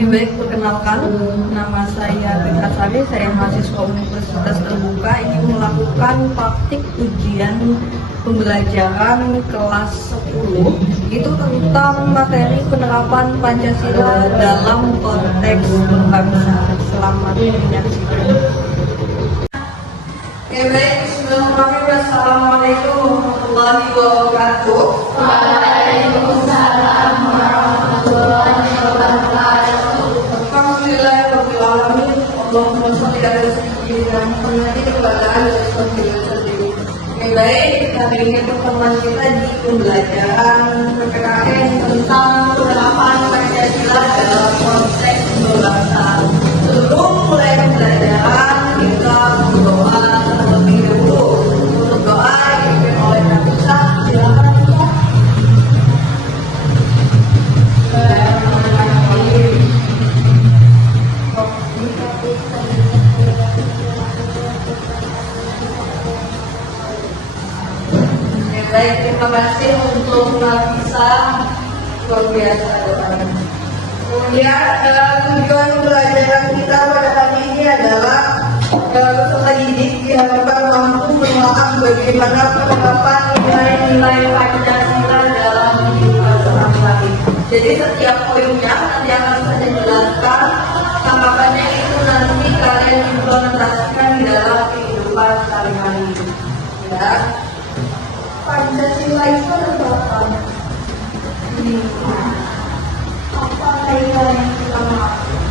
Baik, perkenalkan, nama saya Bika Sari, saya mahasiswa Universitas Terbuka, ingin melakukan praktik ujian pembelajaran kelas 10, itu tentang materi penerapan Pancasila dalam konteks berbangsa. Selamat menyaksikan. Oke, baik, bismillahirrahmanirrahim. Assalamualaikum warahmatullahi wabarakatuh. Waalaikumsalam warahmatullahi wabarakatuh. Alhamdulillahirrahmanirrahim. Allahumma sholli ala sayyidina Muhammadin wa ala alihi wasallam. Baik, kali ini pertemuan kita di pembelajaran PPKN tentang penerapan Pancasila dalam konteks berbangsa. Sebelum mulai pembelajaran, kita berdoa terlebih dahulu. Untuk doa dipimpin oleh Nafisa. Silakan. Baik, terima kasih untuk Nafisa, luar biasa doanya. Kemudian tujuan pembelajaran kita pada kali ini adalah peserta didik diharapkan mampu menelaah bagaimana penerapan nilai-nilai Pancasila dalam kehidupan sehari-hari. Jadi setiap poinnya nanti akan saya jelaskan, tampakannya itu nanti kalian implementasikan di dalam kehidupan sehari-hari. Ya. Pancasila itu adalah apa nilai yang kita maksud?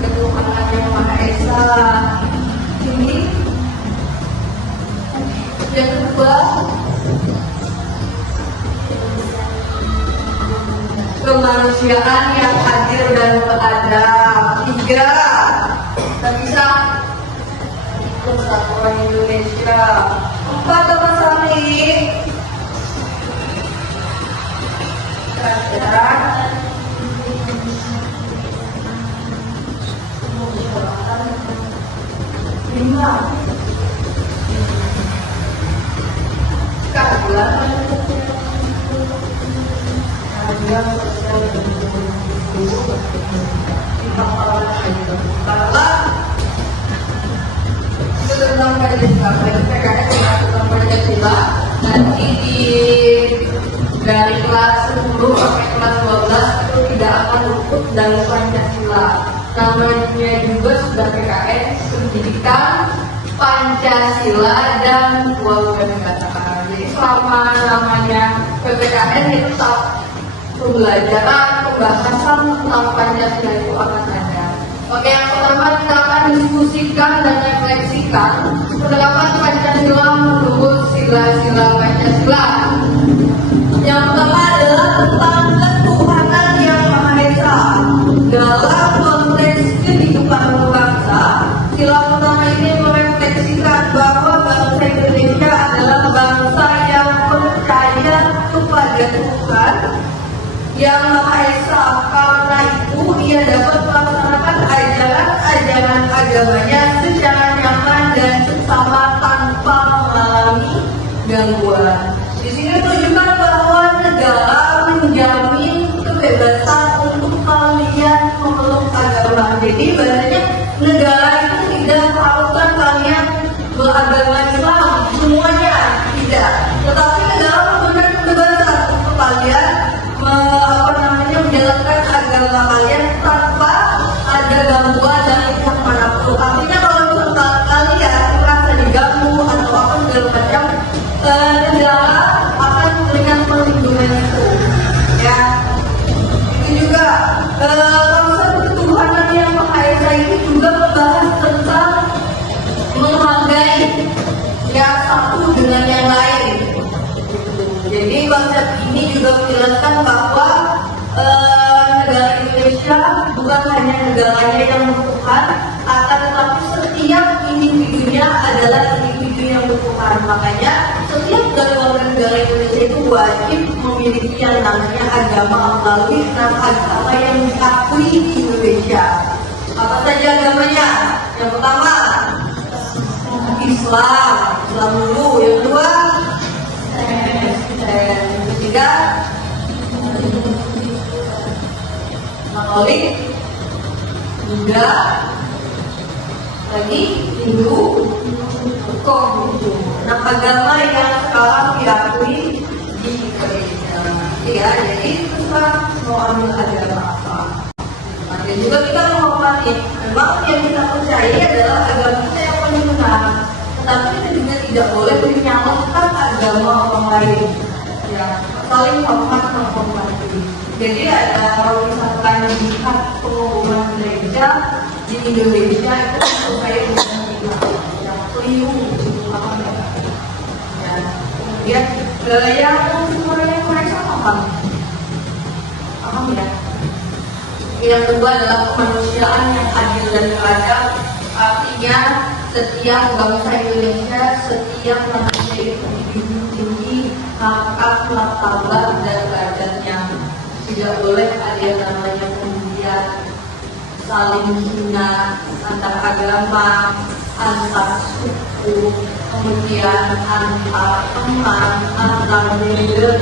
Ketuhanan yang Maha Esa. Ini yang kedua, kemanusiaan yang adil dan beradab. Tiga, kita bisa persatuan Indonesia. Empat, teman Sami, lima, keadilan tentang Pancasila nanti di dari kelas 10 sampai kelas 12 itu tidak akan luput dari Pancasila. Namanya juga sudah PKN, pendidikan Pancasila dan keluarga negara. Jadi selama namanya PPKN itu pembelajaran pembahasan tentang Pancasila itu akan ada. Oke, yang pertama kita akan diskusikan dan refleksikan penerapan Pancasila menurut sila-sila Pancasila. Yang pertama adalah tentang ketuhanan yang Maha Esa. Dalam konteks kehidupan berbangsa, sila pertama ini merefleksikan bahwa bangsa Indonesia adalah bangsa yang percaya kepada Tuhan yang Maha Esa. Karena itu ia dapat melaksanakan ajaran-ajaran agamanya secara nyaman dan sesama tanpa mengalami gangguan. Di sini menunjukkan bahwa negara menjamin kebebasan untuk kalian memeluk agama. Jadi sebenarnya negara itu tidak mengharuskan kalian beragama Islam semuanya, tidak. Tetapi negara memberikan kebebasan untuk kalian menjalankan agama kalian tanpa ada gangguan dari pihak manapun. Artinya kalau misalkan kalian merasa diganggu atau apa segala macam, negara akan memberikan perlindungan itu. Ya, itu juga konsep ketuhanan yang Maha Esa ini juga membahas tentang menghargai ya satu dengan yang lain. Jadi konsep ini juga menjelaskan bahwa negara Indonesia bukan hanya negaranya yang bertuhan, akan tetapi setiap individunya adalah individu yang bertuhan. Makanya setiap dari warga negara Indonesia itu wajib memiliki yang namanya agama melalui 6 agama yang diakui di Indonesia. Apa saja agamanya? Yang pertama Islam dulu. Yang kedua yang ketiga Katolik, Buddha, lagi Hindu, Konghucu. Nah, agama yang sekarang diakui di Indonesia. Ya, jadi kita mau ambil agama apa? Nah, dan juga kita menghormati. Memang yang kita percaya adalah agama kita yang paling benar. Tetapi kita juga tidak boleh menyalahkan agama orang lain. Ya, saling hormat menghormati. Jadi ada kalau misalkan dilihat pengumuman gereja di Indonesia itu supaya bukan yang keliru apa ya. Kemudian yang semuanya mereka paham ya. Yang kedua adalah kemanusiaan yang adil dan beradab. Artinya setiap bangsa Indonesia, setiap manusia itu dimiliki hak martabat dan derajatnya. Tidak boleh ada yang namanya kemudian saling hina antar agama, antar suku, kemudian antar teman, antar gender.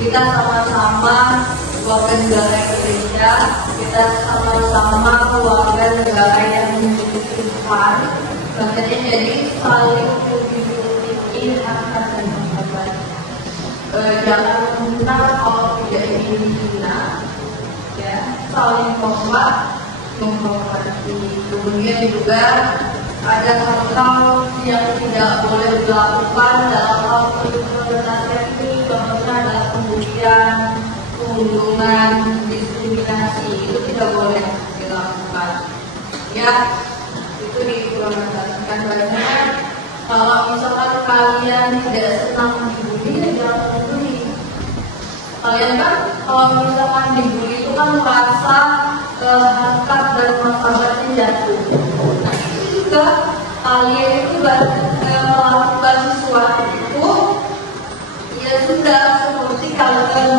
Kita sama-sama warga negara Indonesia, kita sama-sama warga negara yang memiliki Tuhan. Makanya jadi saling memiliki hak dan martabat. Jangan menggunakan kalau tidak ingin dihina, ya, saling hormat, menghormati. Kemudian juga ada hal-hal yang tidak boleh dilakukan dalam hal penasihat ini, contohnya adalah kemudian perundungan, diskriminasi, itu tidak boleh dilakukan. Ya, itu diimplementasikan banyak. Kalau misalkan kalian tidak senang dibully, ya jangan membuli. Kalian kan kalau misalkan dibully itu kan merasa harkat dan martabatnya jatuh. Nah itu juga kalian itu melakukan sesuatu itu, ya sudah seperti kalian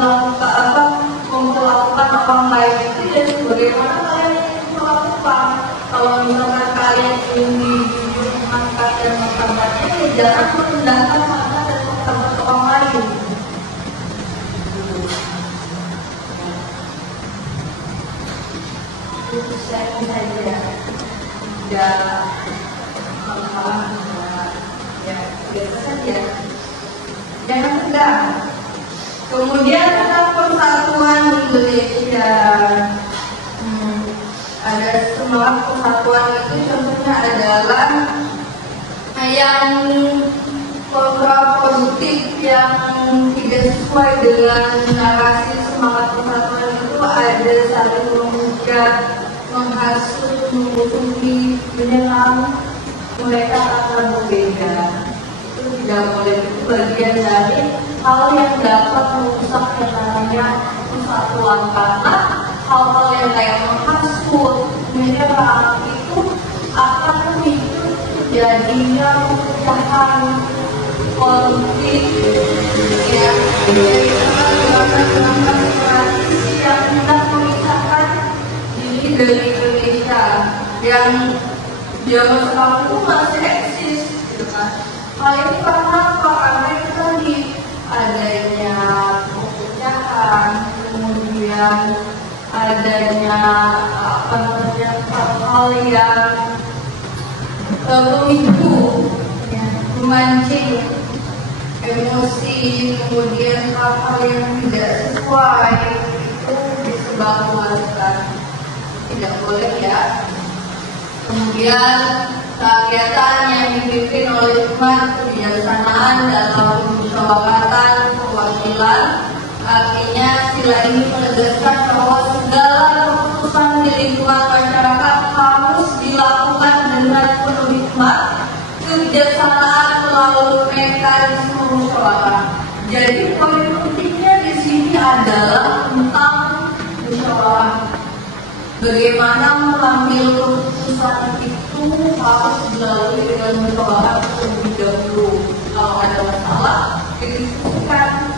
memperlakukan orang lain itu ya sebagaimana kalian ingin melakukan. Kalau misalkan kalian ingin mengangkat dan martabatnya, ya jangan merendahkan harkat dan martabat orang lain. Itu saja tidak masalah, ya biasa saja. Jangan tegang. Kemudian tentang persatuan Indonesia. Ada semangat persatuan itu contohnya adalah yang kontraproduktif yang tidak sesuai dengan narasi semangat persatuan itu ada saling menghujat, menghasut, menghukumi, menyerang mereka akan berbeda. Itu tidak boleh, itu bagian dari hal yang dapat merusak yang namanya persatuan, karena hal-hal yang kayak menghasut, menyerang itu akan memicu terjadinya perpecahan, konflik, ya, dari gerakan-gerakan tradisi yang hendak memisahkan diri dari Indonesia yang zaman sekarang itu masih eksis, gitu kan? Hal ini karena apa? Karena itu tadi adanya perpecahan, kemudian adanya hal-hal yang memicu, ya, memancing emosi, kemudian hal-hal yang tidak sesuai itu disebarluaskan, tidak boleh ya. Kemudian kegiatan yang dipimpin oleh umat kebijaksanaan dalam musyawaratan perwakilan. Artinya sila ini menegaskan bahwa segala keputusan di lingkungan masyarakat harus dilakukan dengan penuh hikmat, kebijaksanaan melalui mekanisme musyawarah. Jadi poin pentingnya di sini adalah tentang musyawarah. Bagaimana mengambil keputusan itu harus dilalui dengan musyawarah terlebih dahulu. Kalau ada masalah, didiskusikan.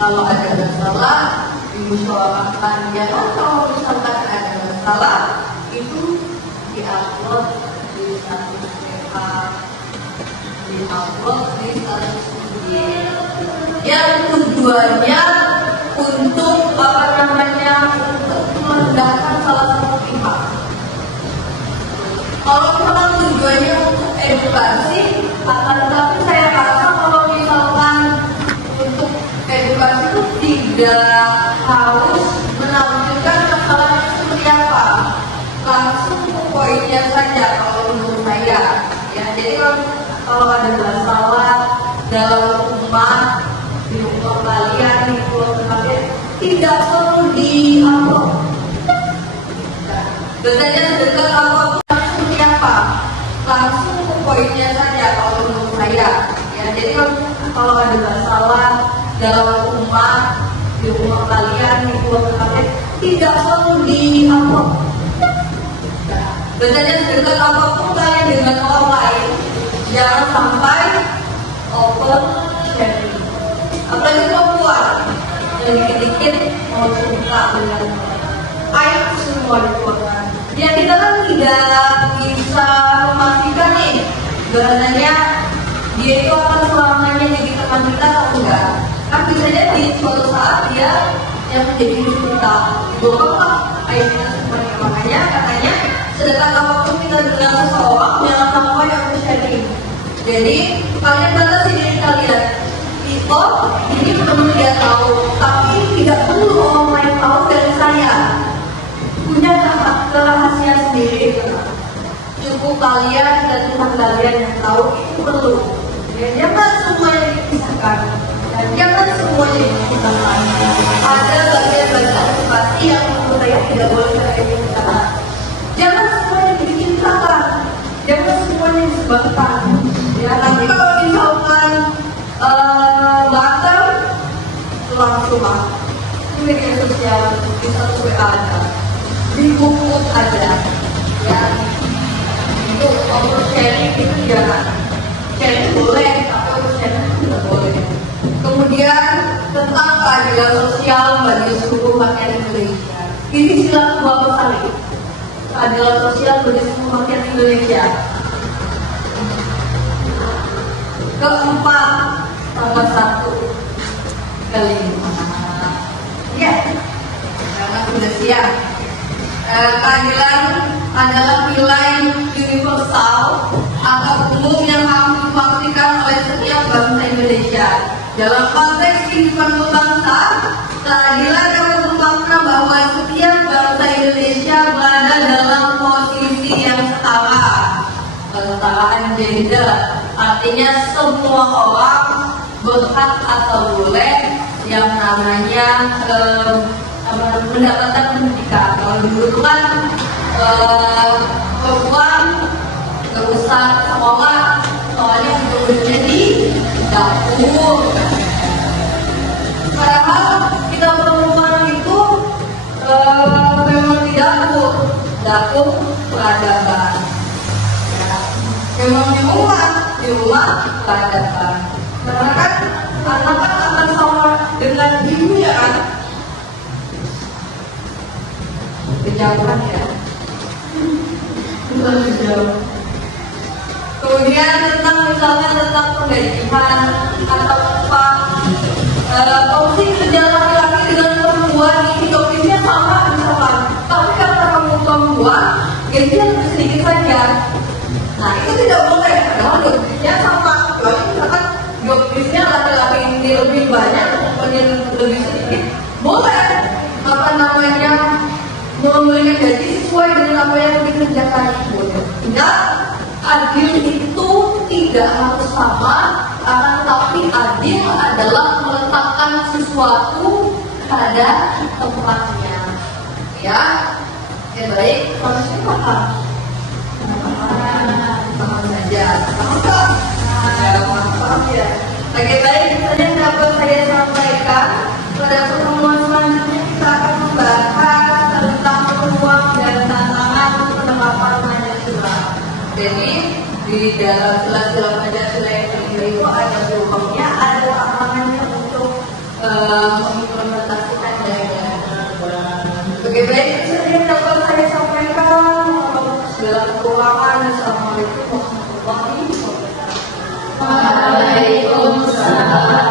Kalau ada masalah, dimusyawarahkan. Jangan kalau misalkan ada masalah, itu diupload di status WA, diupload di status IG. Yang tujuannya untuk untuk tidak harus menampilkan kesalahan seperti apa, langsung ke poinnya saja kalau menurut saya. Ya, jadi kalau ada masalah dalam umat, di rumah kalian, di keluarga kalian, tidak perlu di-upload. Dosanya sedekat apapun seperti apa, langsung ke poinnya saja kalau menurut saya. Ya, jadi kalau ada masalah dalam umat, di rumah kalian, di keluarga kalian, tidak perlu di-upload. Dosanya sedekat apapun kalian dengan orang lain, jangan sampai open sharing. Apalagi perempuan yang dikit-dikit mau suka dengan air semua dikeluarkan. Ya kita kan tidak bisa memastikan nih bahasanya dia itu akan selamanya jadi teman kita atau enggak. Kan bisa jadi suatu saat dia yang menjadi hidup kita. Bukankah airnya semuanya? Makanya katanya sedekat apapun kita dengan seseorang jangan sampai open sharing. Jadi kalian batasi diri kalian. Ini perlu dia tahu, tapi tidak perlu orang lain tahu dari saya. Punya rahasia sendiri. Cukup kalian dan Tuhan kalian yang tahu, itu perlu. Ya, jangan semuanya dipisahkan, dan jangan semuanya dipisahkan. Ada bagian-bagian pasti yang menurut saya tidak boleh dipisahkan. Jangan semuanya dipisahkan, jangan semuanya disebarkan. Ya, nanti kalau misalkan batal langsung di media sosial, di satu WA ada, di buku ada, ya itu over sharing itu jangan. Sharing boleh, tapi over sharing tidak boleh. Kemudian tentang keadilan sosial bagi seluruh rakyat Indonesia, ini sila dua kali. Keadilan sosial bagi seluruh rakyat Indonesia. Keempat, nomor 1 kali ya, karena sudah siap. Keadilan adalah nilai universal atau umum yang harus dipastikan oleh setiap bangsa Indonesia. Dalam konteks kehidupan berbangsa, keadilan dapat bermakna bahwa setiap bangsa Indonesia berada dalam posisi yang setara. Kesetaraan gender artinya semua orang berhak atau boleh yang namanya mendapatkan pendidikan. Kalau dulu kan perempuan nggak usah sekolah, soalnya untuk menjadi dapur. Padahal kita perempuan itu memang di dapur peradaban. Ya, memang di rumah peradaban. Karena kan anak akan sama dengan ibu ya kan. Kejauhan ya. Jauh. Kemudian misalnya tentang penggajian atau apa, opsi kerja laki-laki dengan perempuan ini opsinya sama misalkan. Tapi karena kamu perempuan, gajinya lebih sedikit saja. Nah itu tidak boleh. Padahal gajinya sama. Kecuali misalkan jobdesknya laki-laki ini lebih banyak, perempuan lebih sedikit, boleh apa namanya memberikan gaji sesuai dengan apa yang dikerjakan. Boleh. Tidak adil itu tidak harus sama, akan tetapi adil adalah meletakkan sesuatu pada tempatnya. Ya, baik, maksudnya paham. Sama saja, maaf ya. Oke, baik, saja dapat saya sampaikan. Pada pertemuan selanjutnya kita akan membahas tentang peluang dan tantangan penerapan Pancasila. Jadi di dalam sila-sila Pancasila yang kelima itu ada peluangnya, ada tantangannya untuk mengimplementasikannya. Oke, baik, saja dapat saya sampaikan. Segala kekurangan. Assalamualaikum warahmatullahi wabarakatuh. Waalaikumsalam.